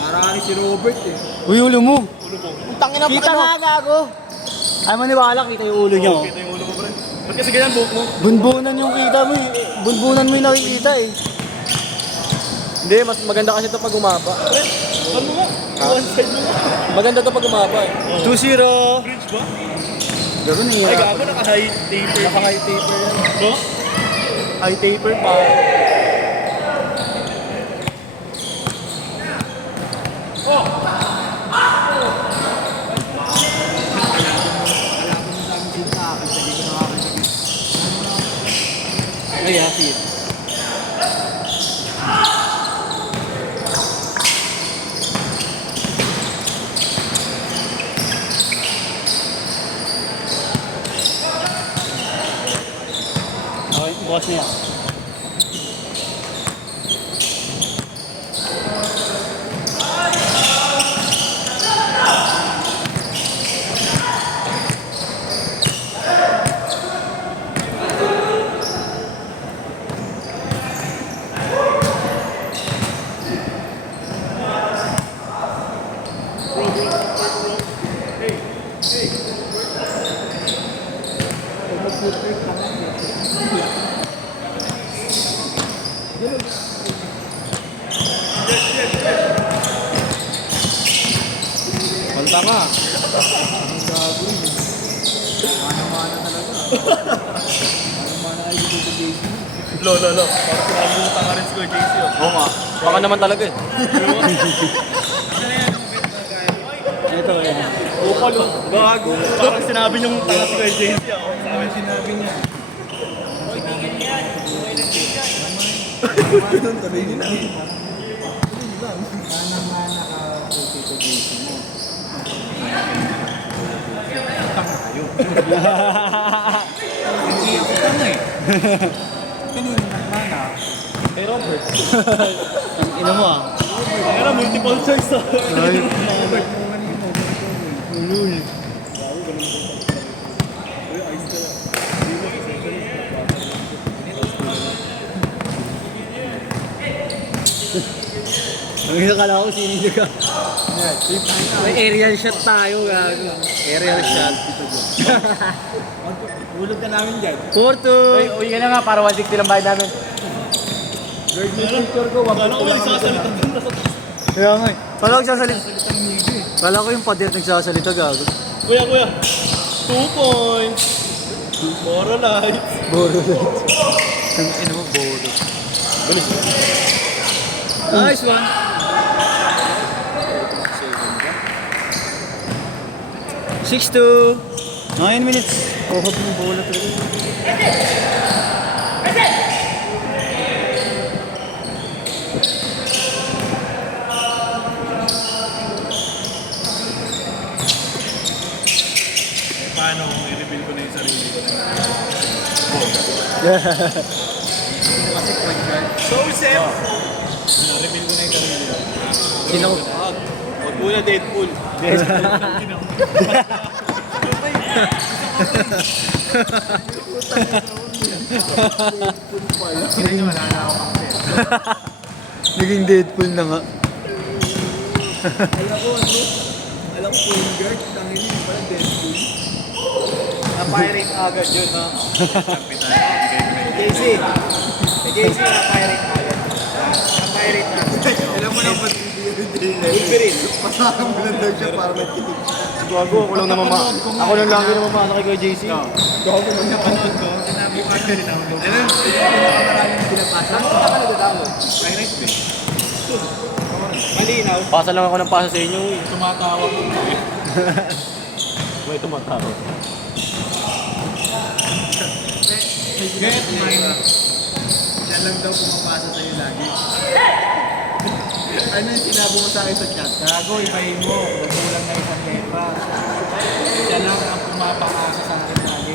Parang si Robert eh. Uy, ulo mo. Tangin na Kita nga gago. Ay, maniwala, kita yung ulo niya. Oh. Kita yung ulo mo, pre. Ba't kasi ganyan buhok mo? Bunbunan yung kita mo eh. Bunbunan mo yung nakikita eh. Hindi, mas maganda kasi ito pag umaba. Ano nga? One side mo nga. Maganda ito pag umaba eh. 2-0. Bridge ba? Gano'n Ay, eh. gago, naka-high taper. Naka-high taper yan. No? High taper pa. Ay, asin. Okay, boss niya. Manta nga. Lo. Parang sinabutan ka rin si Kuya JC, oh. Oo nga. Baka naman talaga eh. Ito yan. Upal, oh. Gago. Parang sinabi niyong tanga si Kuya JC, oh. Sabi Sinabi niya. Tabigin na. Sana nga naka-puti ko Jason mo. Tanga kayo. Hindi ako tanga eh. Kanina nakmana. Hey Robert. Ang ina mo ah. Kaya multiple choice, oh. Ay. Robert mo kanina. Ulul. Ang kala ko sinili ka. May aerial shot tayo gago. Aerial shot. Ulog ka namin dyan. Porto. Uy ka na nga para 160 lang bayad namin. Lord, may picture ko. Wag Kala ko may nagsasalita dun na sa Kaya nga eh. Kala ko nagsasalita. Kala ko yung pader nagsasalita gago. Kuya. 2 points. Moral life. Boro. Ang ina mo boro. Nice one. 6-2. 9 minutes. Oh, yung bola talaga. Paano kung i-reveal ko na yung sarili ko? kasi point guard. So, Sep! Reveal ko na yung sarili ko. Sino? Huwag muna Deadpool. Naging Deadpool na nga. Alam ko point guard. Tangin yun. Parang Deadpool. Na-pirate agad yun, ha? JC. JC na-pirate agad. Na-pirate agad. Alam mo lang ba't Wolverine. Pasakang mo lang daw siya para magkitig. Gago, ako lang naman ako lang lagi naman maano kay Kuya JC. Gago man napanood ko. Sinabukan ka rin ako. Alam, pinakamaraming pinapasa. Saan ka nagdadamo? Pirate ba? Malinaw. Pasa lang ako ng pasa sa inyo. Tumatawa ko. May tumatawa. Get mine. Siya lang daw pumapasa sa'yo lagi. Ano yung sinabi mo sa akin sa chat? Gago, ibahin mo. Kulang na isang lepa. Siya lang ang pumapakasa sa akin lagi.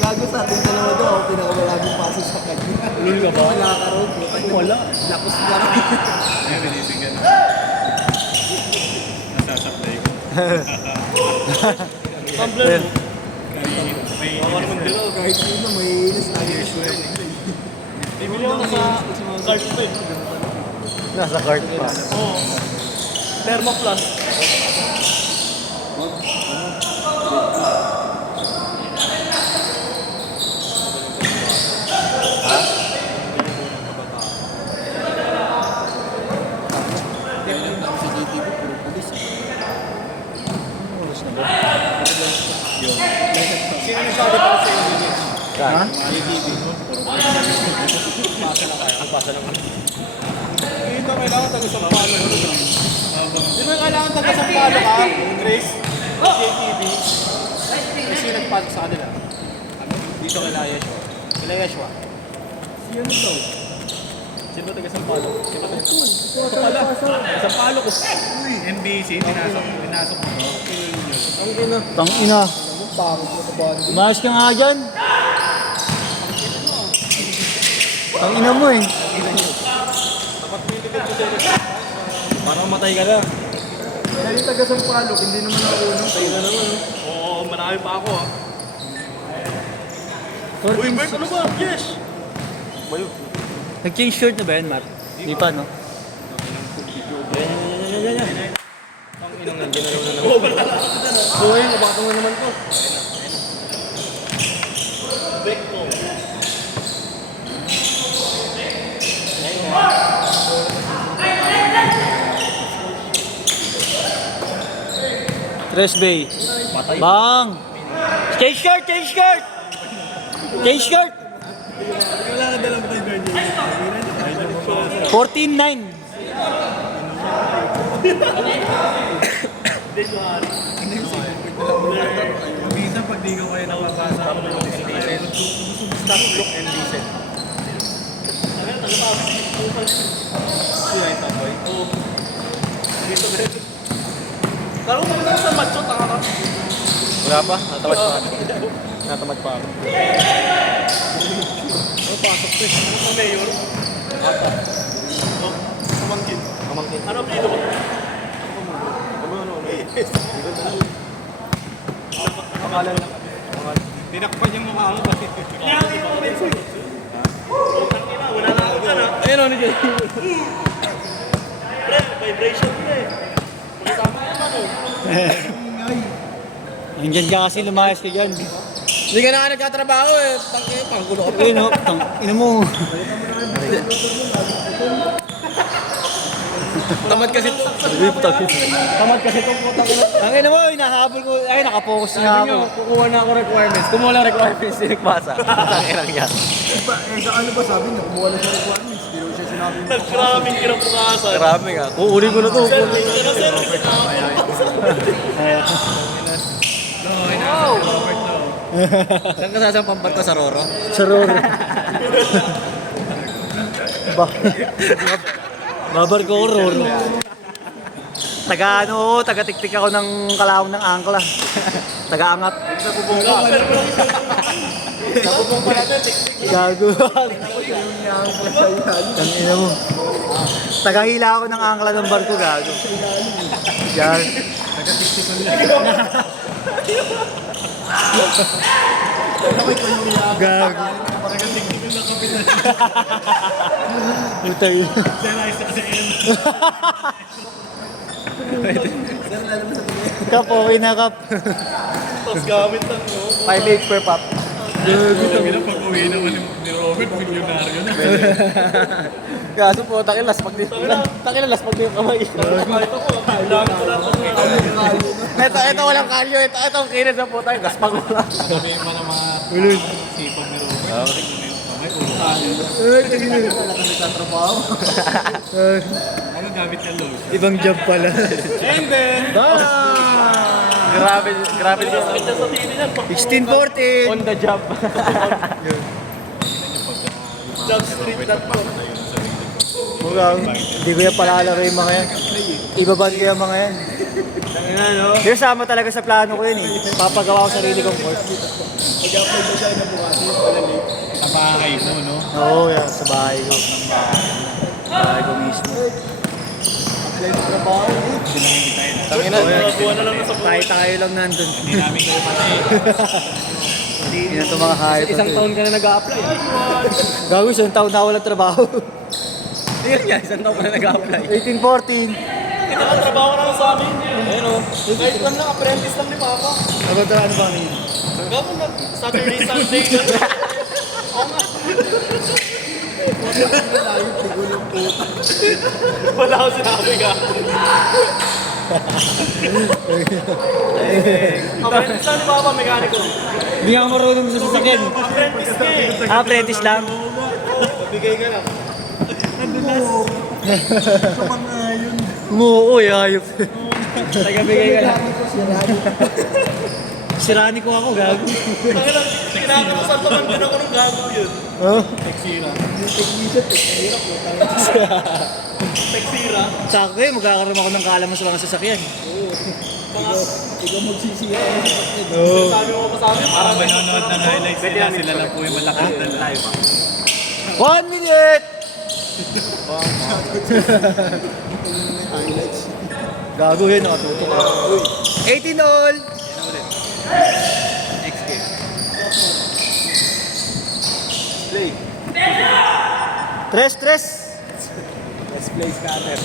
Gago sa ating dalawa daw. Ako pinakamaraming paso sa kanya. Ulul ka ba? Wala ka ron. Wala. Lakos na rin. Ngayon, binibigyan. Nasasaplay ko. Tumbler mo. May Kahit sino may inis lagi. Bibili ako sa cart pa eh. Nasa cart pa. Oo. Thermoplast. Sino nagsabi para sa iyo, Dennis? Ha? Dito kailangan taga-Sampalo. Di ba kailangan taga-Sampalo ka? Grace? JTV? Kasi nagpalo sa kanila. Dito kay Yeshua. Kila Yeshua. Sino ba taga Sampalo? Ito pala. Sampalo ko. NBC, pinasok mo. Tang ina. Umayos ka nga dyan. Tang ina mo eh. Parang matay ka na. Dahil taga-Sampalo, hindi naman ako unang tayo na naman. Oo, marami pa ako ah. Uy, Bert, ano ba? Yes! Nag-change shirt na ba yan, Matt? Di pa, no? Yan. Ang inang nandiyan na naman na. So, ayun, napakatong na naman ko. Back to. Tres Bay. Bang! Change shirt! Change shirt! Change shirt! Wala ka dalang pa yung 14-9. Minsan pag di ko kayo napapasa, Stock look and decent. sila yung tamboy. Oo. Dito ba? Laro mo na sa macho, tanga ka. Wala pa? Natamad pa ako. Natamad pa ako. Ano pasok ko eh? Ano sa mayor? Ata. Oh, kamangkin. Kamangkin. Ano ang pito ba? Pangalan lang. Tinakpan yung mukha mo kasi. Kanyari mo kami sa oh, tangina, wala na ako dyan ah. Ayun o, ni Pre, vibration pre. Pagkatama naman oh. Nandiyan ka kasi lumayas ka dyan. Hindi ka na nga nagkatrabaho eh. Panggulo ko. Ayun o, tang ina mo. Tamad kasi ito. Hindi po tayo. Tamad kasi ito. Ang ina mo, hinahabol ko. Ay, nakapokus na Sabi ako. nyo, kukuha na ako requirements. Kumuha lang requirements. Sinigpasa. Ang inang yan. Sa ano ba sabi niya? Kumuha lang siya requirements. Hindi ko siya sinabi mo. Nagkaraming kinabukasan. Marami nga. Kukunin ko na to. Sir, sir, Saan ka sasampampat ko sa Roro? Saror. Ba? Babar ko Roro. Taga ano, taga tiktik ako ng kalawang ng angkla. Taga angat. Nakupong pa natin. Gago. Ang ina mo. Tagahila ako ng angkla ng barko, gago. Yan. Gago. Utay. Kap, okay na kap. Tapos gamit lang no. 5 per pop. Pag-uwi naman ni Robert, milyonaryo na. Kaso po, takilas pag di yung kamay. Kahit ako, kailangan ko lang ito. Ito walang kalyo, ito ang kinis na po tayo, gaspag mo lang. Sabihin mo na mga sipag ni Robert. May nagtatrabaho. Ano gamit niya Lord? Ibang job pala. And then, Grabe Ito sa TV niyan. 16-14. On the job. Jobstreet.com. Hindi ko yan palalaro yung mga yan. Ibaban ko yung mga yan. Pero sama talaga sa plano ko yun eh. Papagawa ko sarili kong course. pag-upload mo siya na bukas, pala late. Sa bahay mo, no? Oo, yan. Sa bahay ko. Bahay ko mismo. Apply mo trabaho, eh. Tangina. Buwan na lang sa buhay. Tayo lang nandun. Hindi namin kayo patay. Yan ito mga hayop. Isang taon ka na nag-a-apply. Gago, isang taon na walang trabaho. Yan nga, isang taon ka na nag-a-apply. 18-14. Trabaho ka na sa amin. Ayun o. Kahit lang na, apprentice lang ni Papa. Ano ba ngayon? Gago na, Saturday, Sunday. Oo nga. Wala ako sinabi ka. Apprentice lang ni Papa, mekaniko. Hindi nga marunong sa sasakyan. Apprentice ka eh. Apprentice lang. Pabigay ka lang. Umuuy, hayop. Tagabigay ka lang. Sirani ko ako, gago. Kinakarasan naman din ako ng gago yun. Oh? Teksira. Sakto eh, magkakaroon ako ng kaalaman sa mga sasakyan. Ikaw magsisiya. Oo. Sabi mo pa sa amin, Parang manonood ng highlights nila, sila lang po yung malaki na live. 1 minute! Gago yun, nakatuto ka. 18 all! Next game. play. Tres. Let's play scatter.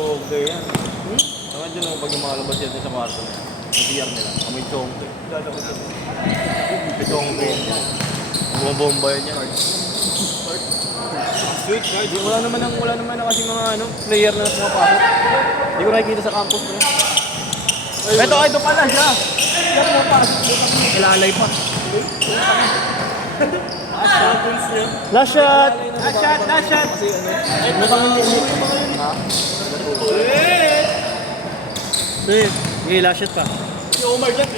Okay yan. Naman dyan ang pag yung mga labas yan sa kwarto. Sa PR nila. Amoy chongke. May chongke yan. Bumabomba yan yan. Sweet, right? Wala naman na kasi mga player na pumapasok. Hindi ko nakikita sa campus bro. Ito pala siya. Siya pumapasok. Ilalay pa. Last shot! Last shot! Ay, Sweet. Okay, last shot pa. si Omar dyan.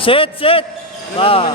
Set! Pa!